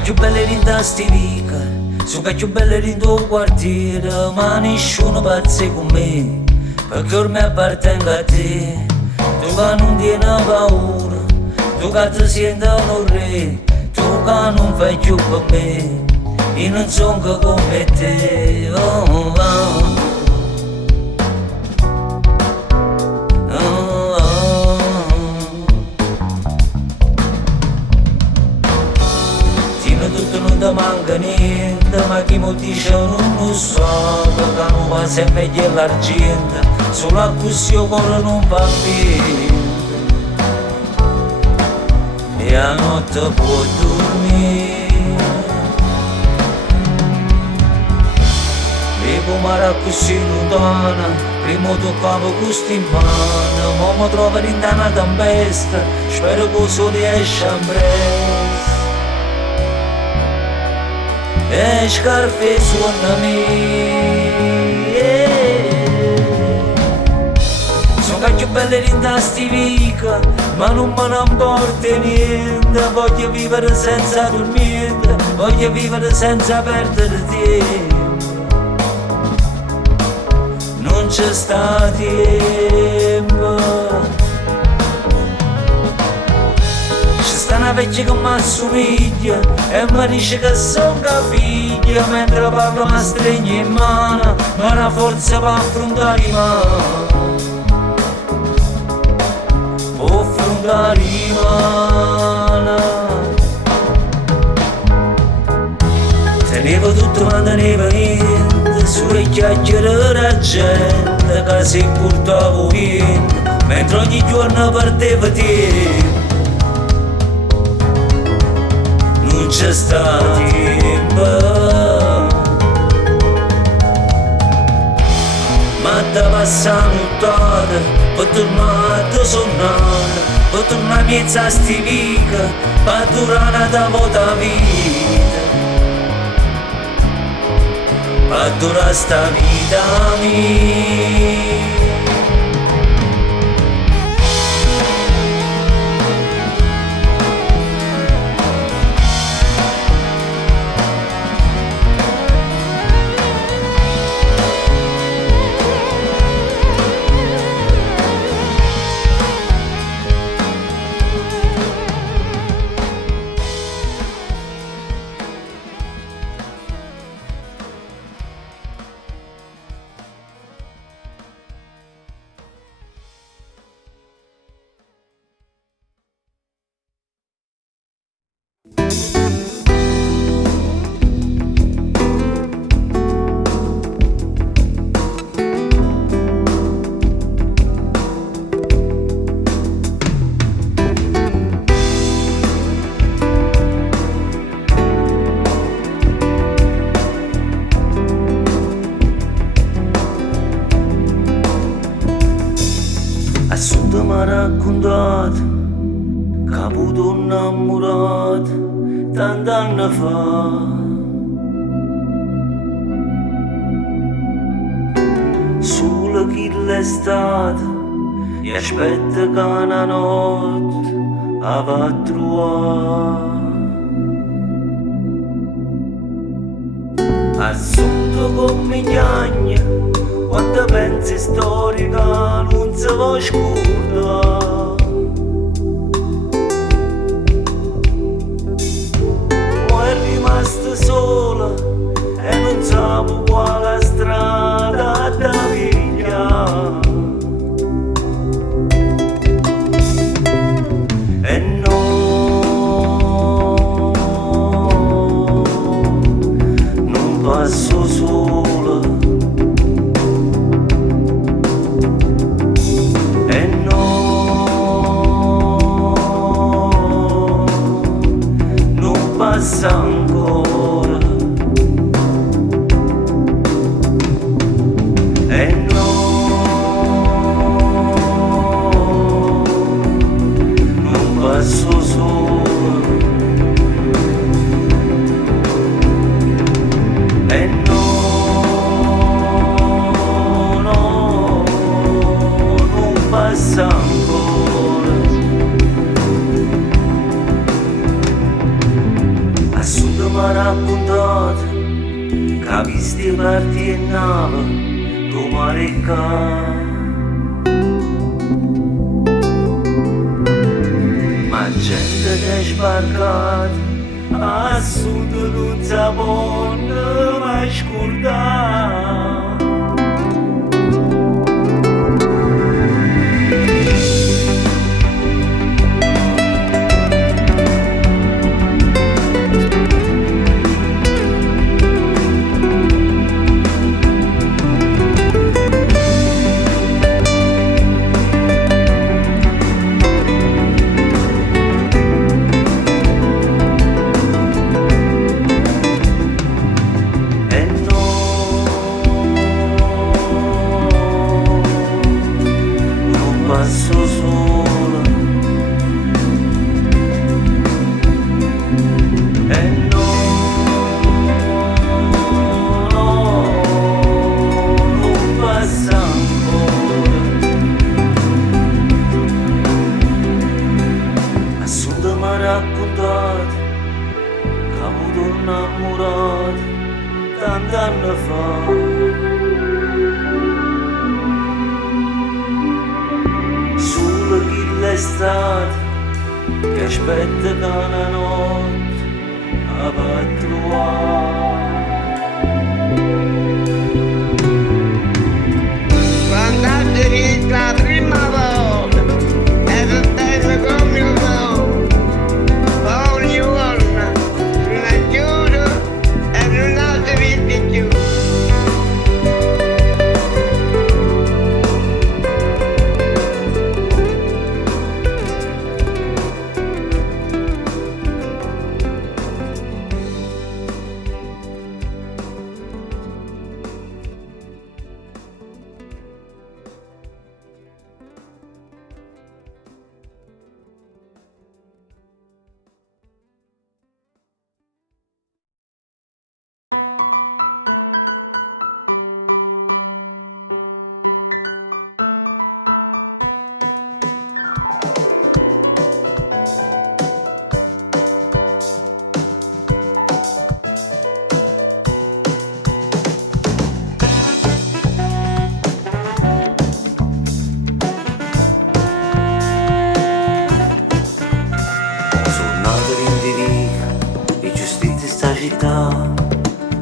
più belle in Tastivica, sono più belle in tuo quartiere, ma nessuno pazzi con me, perché ormai appartengo a te. Tu che non tieni paura, tu che ti senti un re, tu che non fai più per me, io non sono come te. Oh, oh. Tutto non ti manca niente, ma chi mi dice non lo so, che non va sempre meglio l'argento, solo a così il cuore non va bene, e a notte può dormire, e come così lontana, prima toccavo questo in mano, ma mi trovo in una tempesta, spero che il sole esce a presto. E scarpe suonami, sono più belle in Tastivica, ma non me ne importa niente, voglio vivere senza dormire, voglio vivere senza perdere tempo, non c'è sta tempo. Sta una vecchia che mi assomiglia e mi dice che sono figlia, mentre parlo mi stringe in mano, ma una forza per affrontare i mani, per affrontare i mani. Tenevo tutto ma tenevo niente, sulle chiacchiere della gente che si portava niente, mentre ogni giorno perdevo tempo. Non c'è sta tempo, ma da passare nottata, per tornare a sonare, per tornare a mezza a Tastivica, per durare da volta vita, per durare sta vita mia. Assunto mi ha raccontato che ha avuto un innamorato tanti anni fa. Solo chi l'è stato e aspetta che una notte la va a trovare. Assunto come gnagna, quando pensi storica non si può scordare. Ma è rimasta sola e non sa quale strada da pigliare. E no, non passo sola. Passa ancora e no, non passo solo e no, no, non passa ancora. Assunto parti e nave, tu maricà. Ma gente che è sbarcata a sud non sapò mai scordare. Passo sola e no, non passa ancora. Nessuno mi ha raccontato che ho avuto innamorato tanti anni fa. L'estate che aspetta che una notte a trovare. Quando ti vista la prima volta ero bello come un uomo, ogni giorno sono giuro e non ti vedi più.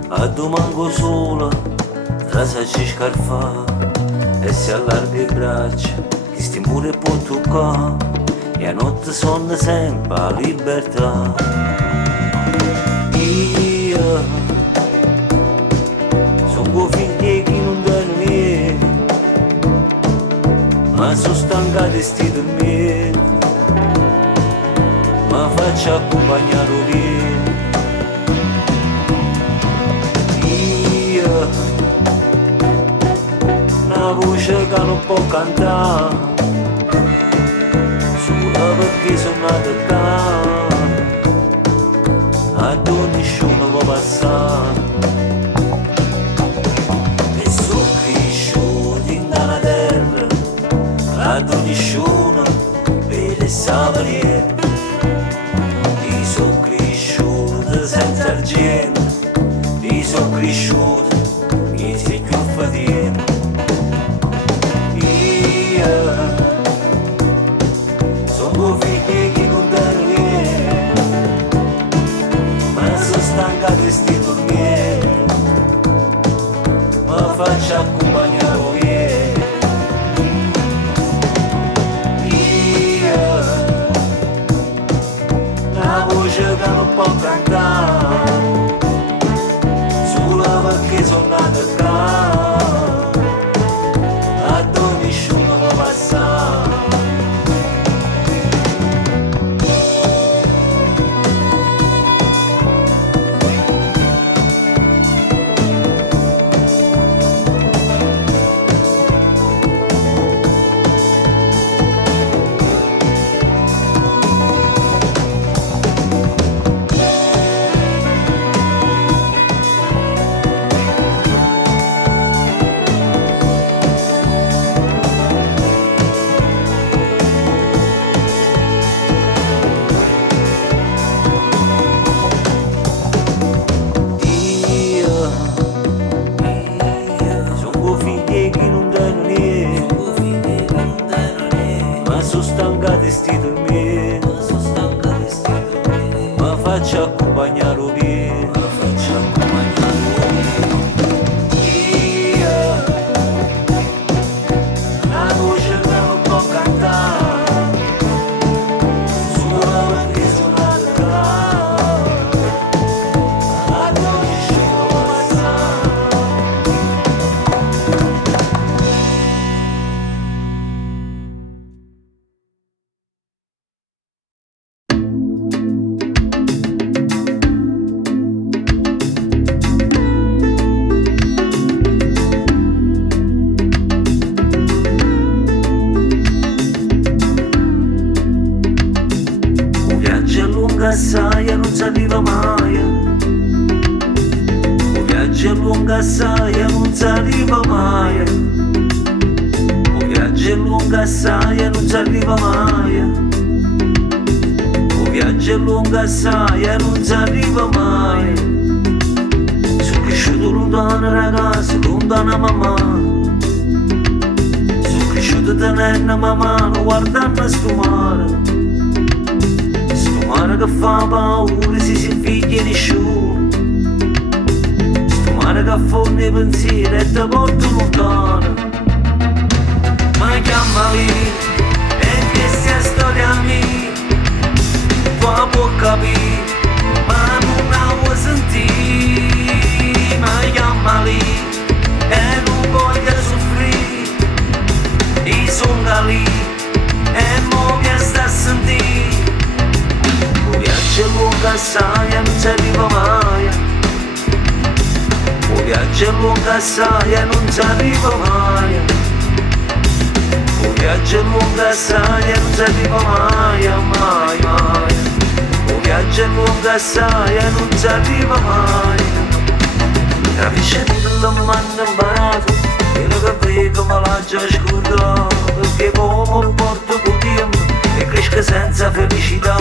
A domango sola, tra ci scarfa e si allarga i braccia, che sti mure può toccare e a notte sonno sempre a libertà. Io sono figli che non dormi, ma sono stanca di sti dormire, ma faccio accompagnare via. Una voce che non può cantare, solo perché sono nato qua, a dove nessuno può passare. E sono cresciuto in una terra, a dove nessuno vede sapere. Io sono cresciuto senza argento, io sono cresciuto mi sei più fatica. Sono figli che non dormi, ma sono stanca di sti dormire, ma faccio accompagnare via. Io, la voce che non può cantare, solo perché sono nato qua, a dove nessuno può passare. stanca di sti dormire, mi faccio accompagnare un via, io la voce che non può cantare solo perché suona il clavo, la voce scendo passare. Un viaggio è lungo assai e non si arriva mai. Un viaggio è lungo assai e non si arriva mai. Un viaggio è lungo assai e non si arriva mai. Un viaggio è lungo assai e non si arriva mai. Sono cresciuto lontano ragazzi, lontano mamma. Sono cresciuto tenendo mamma, guardando sto mare. Sto mare che fa paura se si figlia nessuno. Sto mare che affonda i pensieri e ti porta lontano. Ma chiamali e che sia storia mia, tu la puoi capire, ma non la vuoi sentire. Ma chiamali e non voglio soffrire, i sono lì e mo mi sta a sentire. Un viaggio è lungo assai e non si arriva mai. Un viaggio è lungo assai e non si arriva mai. Un viaggio è lungo assai e non si arriva mai, mai, mai. Un viaggio è lungo assai e non si arriva mai. Capisci che non mi hanno imparato, quello che vedo me l'ha già scordato, perché come porto con tempo e cresco senza felicità.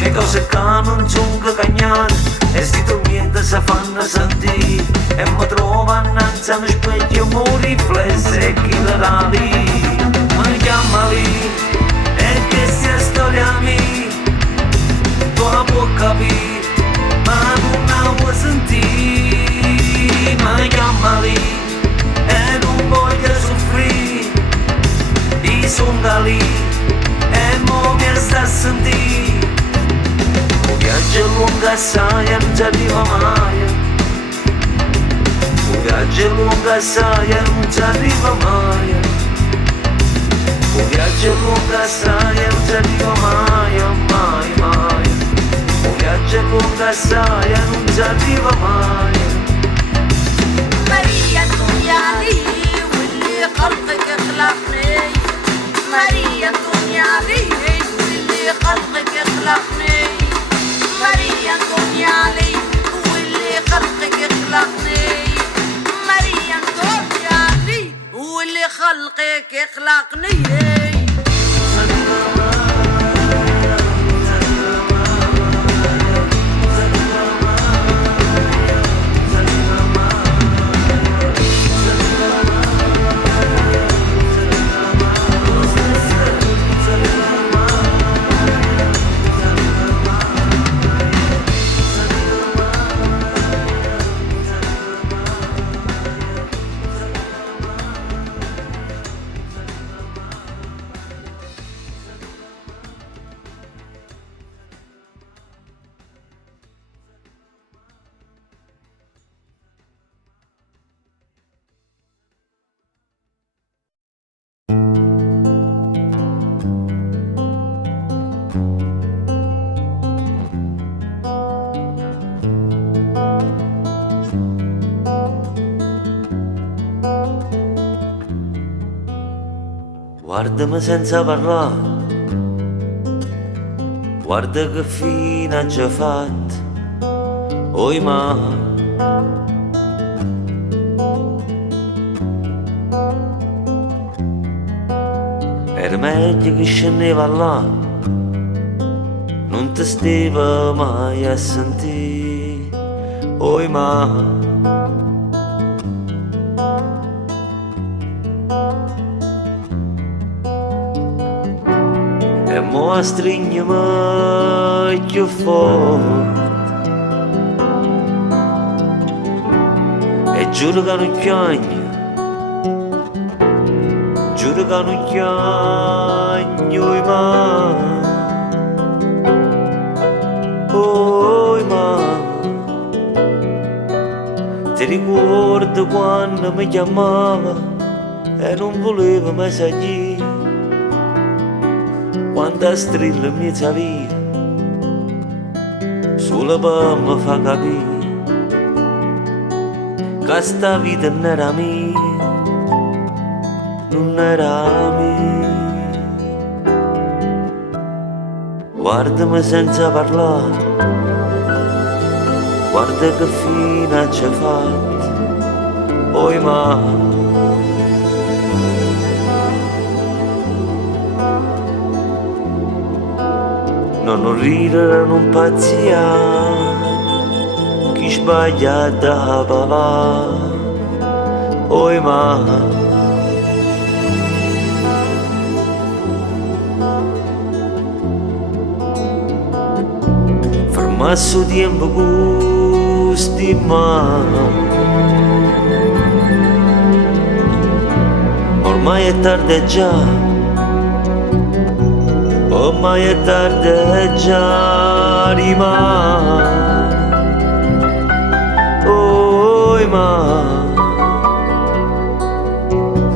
Le cose che non sono cagnate e sti tormenti si fanno sentire e mi trovo annanzi a mi specchio, mo riflesso e chi la dà lì. Mi chiamali e che sia storia mia, tu la puoi capire, ma non la vuoi sentire. Mi chiamali e non voglio soffrire, i sono lì e mo mi sta a sentire. Un viaggio è lungo assai e non si arriva mai. Un viaggio è lungo assai e non si arriva mai. Un viaggio è lungo assai e non si arriva mai, mai, mai. Un viaggio è lungo assai e non si arriva mai. ماريا الدنيا لي واللي خلقك خلقني. ماريا الدنيا لي واللي خلقك خلقني. ماريا الدنيا لي واللي خلقك خلقني. ماريا الدنيا لي واللي خلقك خلقني. Guardami senza parlare, guarda che fine ha già fatto, oi ma. Era meglio che scendeva là, non ti stava mai a sentire, oi ma. e mo a stringermi più forte. E giuro che non piango, giuro che non piango mai. Oh, ma ti ricordo quando mi chiamava e non voleva mai sapere quanta strilla mi sapeva solo per mi far capire che sta vita non era mia, non era mia. Guardami senza parlare, guarda che fine ci hai fatto, oi ma. Non ridere, non pazziare, chi sbaglia da papà, oi ma. Fermasso tempo gusti ma ormai è tardi già, ormai è tardi già rimane. Oh ma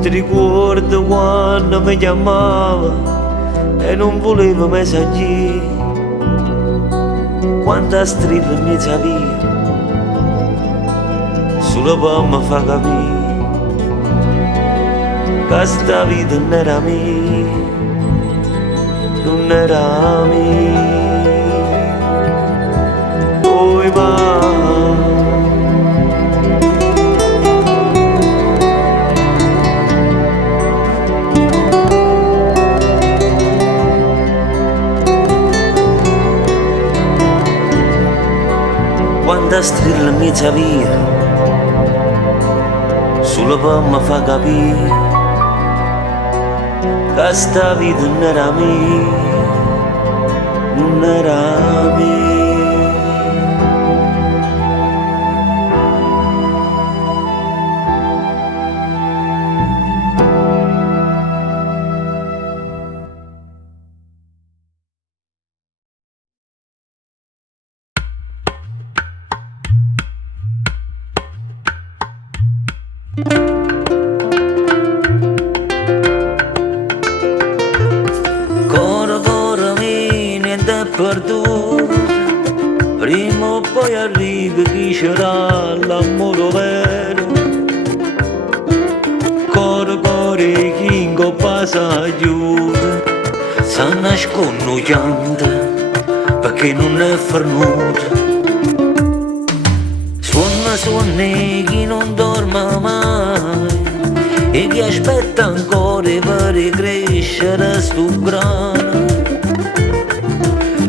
ti ricordo quando mi chiamava e non voleva mai sapere quanta strilla mi sapeva solo per mi far capire che sta vita non era mia, non era mia. Oh ma quanta strilla mi sapeva solo per mi far capire che sta vita non era mia, non era mia. Perduto, prima o poi arriva chi sarà l'amore vero. Cuore chi in coppa s'aiuta, si nasconde pianta perché non è fernuta. Suona chi non dorme mai e chi aspetta ancora per crescere sto grano.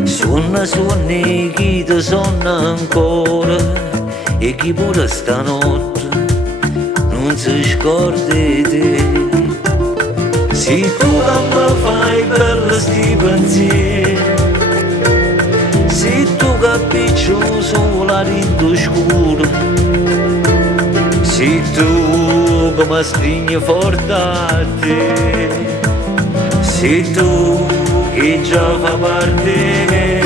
Suona chi ti sonna ancora e chi pure stanotte non si scorda di te. Se tu che mi fai bello sti pensieri, se tu capisci sola rinto scuro, se tu che mi stringi forte a te, se tu che già fa parte di me,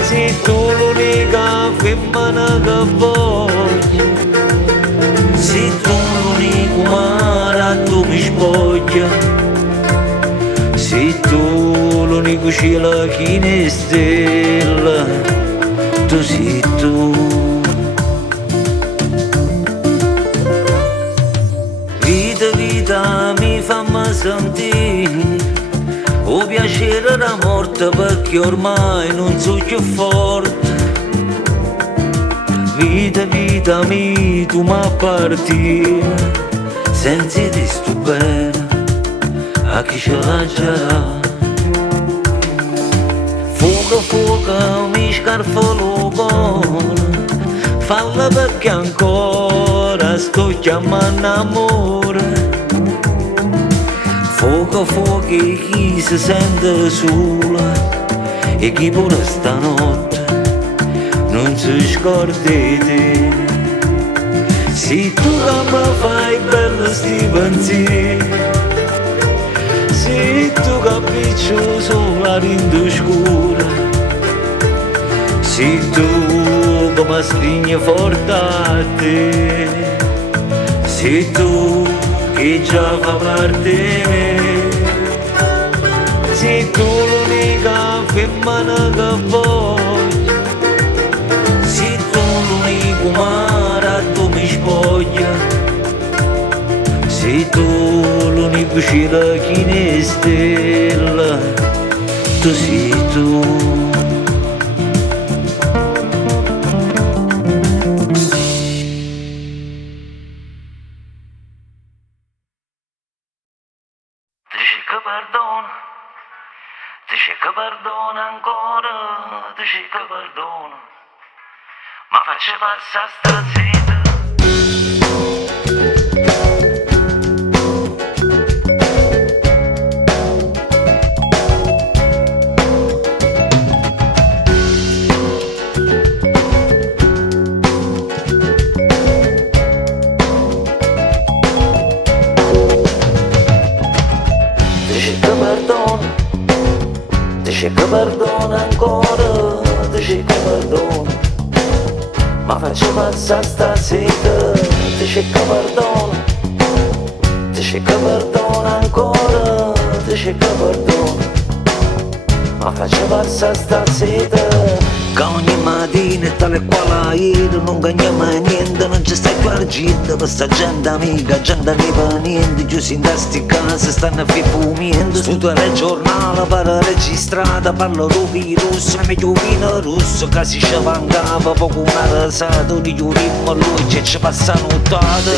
sei tu l'unica femmina che voglio, sei tu l'unico mare tu mi spoglia, sei tu l'unico cielo che ne stella, tu sei tu. Vita mi fammi sentire o piacere da morte perché ormai non so più forte. Vita mi tu m'appartieni, senza di sto bene a chi ce l'ha già. Fuoco mi scarfo lo cuore, falla perché ancora sto chiamando amore. Fuoco, fuoco e chi si sente sola e chi pure stanotte non si scorda di te. Se tu che mi fai bello sti pensieri, se tu capisci sola in scura, se tu che mi stringi forte a te, se tu che già fa parte di me, sei tu l'unica femmina che voglio, sei tu l'unico mare tu mi spoglia, sei tu l'unico cielo che ne stella, tu sei tu. Dici che perdona ancora, dici che perdona, ma faccia passare sta zita. Dici che perdona ancora, dici che perdona, ma faccio passare sta sera. Dici che perdona ancora, dici che perdona, ma faccio passare sta sera. Che ogni mattina è tale quale ieri non cagniamo niente, non ci stai più argento, per sta gente amica, gente ne fa niente, chiusi in sti case, stanno a fumiendo, studio le giornali per registrata, parlo di virus, meglio vino russo, che si sciavancava, poco una rasata, di chiurimmo lui ci passa nottata.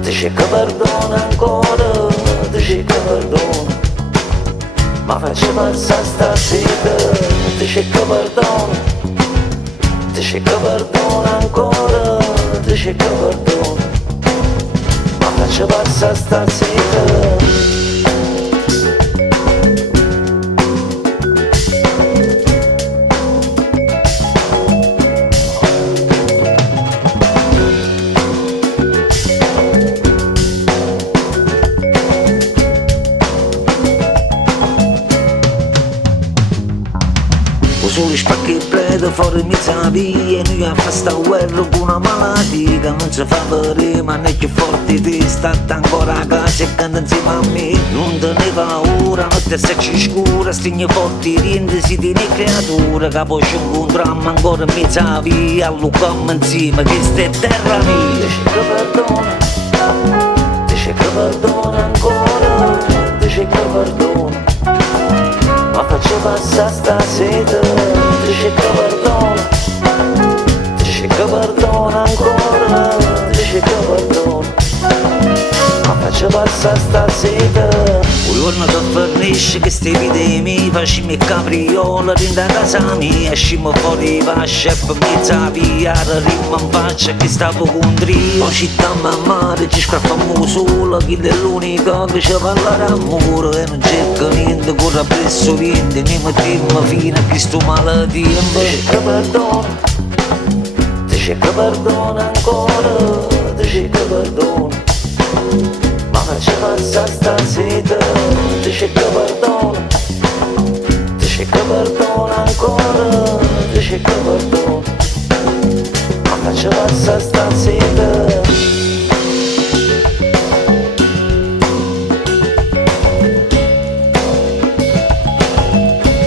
Dici che perdona ancora, dici che perdona, ma faccio passare sta sera. Dici che perdona ancora, dici che perdona, ma faccio passare sta sera. Solo spacchi il prete fuori mezza via, noi a fare sta guerra con una malattia che non si fa vedere, ma non è più forte di stare ancora a casa e canta insieme a me. Non te ne paura, notte se ci scura, stigni forti, riendisi di ne creatura, che poi ci incontriamo ancora in mezza via, allucchiamo insieme, che sta è terra mia. Dici che perdona ancora, dici che perdona, ma faccio passare sta sera. Dici che perdona ancora, dici che perdona, ma faccio passare sta sera. Un giorno che fornisce che ste vite mi facciamo il capriola dentro casa mia, escimo fuori va chef mezza via, rimma in faccia che stavo con trio. Poi città mare ci scrappiamo solo, chi è l'unica che ci parla d'amore e non cerca niente, corre presso niente, ne mettiamo fino a questo malattia. Dici che perdona ancora, dici che perdona, ma faccio passare sta sera. Dici che perdona ancora, dici che perdona, ma faccio passare sta sera.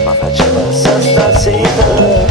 Ma faccio passare sta sera.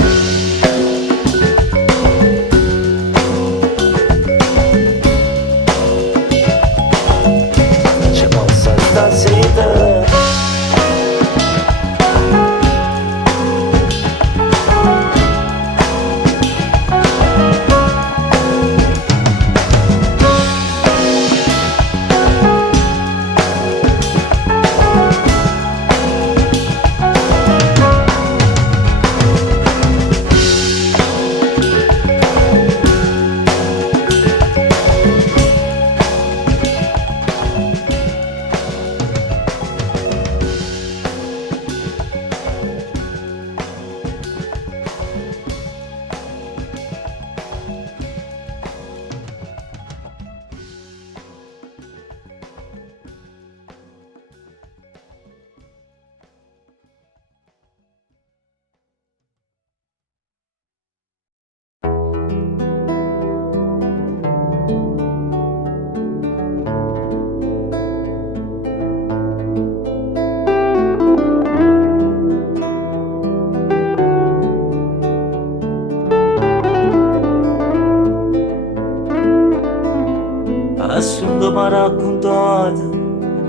l'estate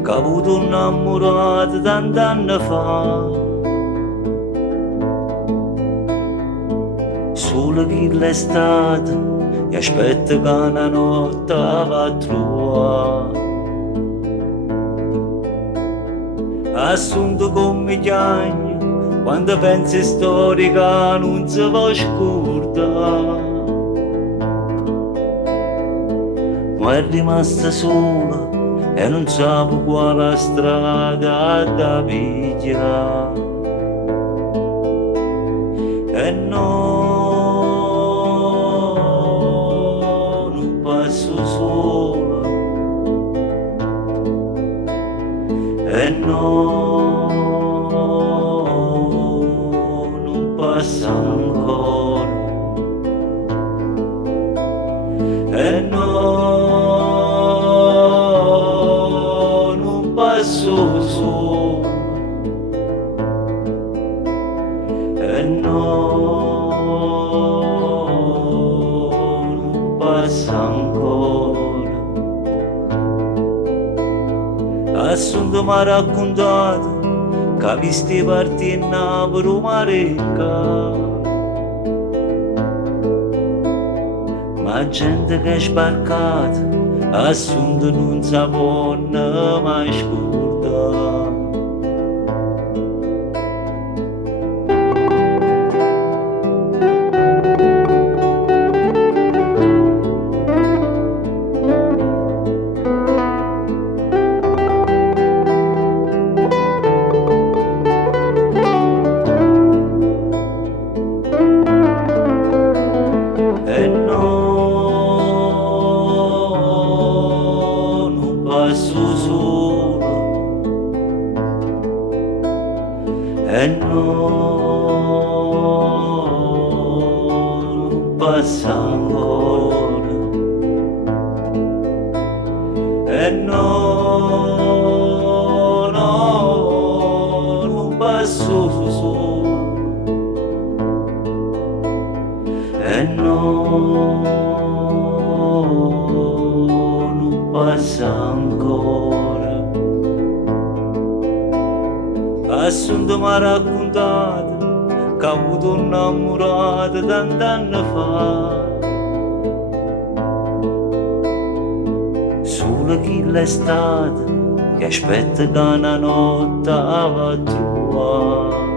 che ho avuto innamorato tant'anni fa. Solo che l'estate e aspetta che una notte va a trovare. Assunto come chiagno quando pensi storica non si può scordare. Ma è rimasta sola e non sa quale strada da pigliare. E no, non passo sola. E no, non passa ancora. E no, non passo solo. E no, non passa ancora. Assunto mi ha raccontato che ha visto partire in Napoli Marecca. Ma gente che è sbarcata, assunto non sa può mai scordare. E no, non passo solo. E no, non passa ancora. E no, no, non passo solo. E no, non passa ancora. Assunto mi ha raccontato che ha avuto innamorato tant'anni fa. Solo che l'estate che aspetta che una notte va a trovare.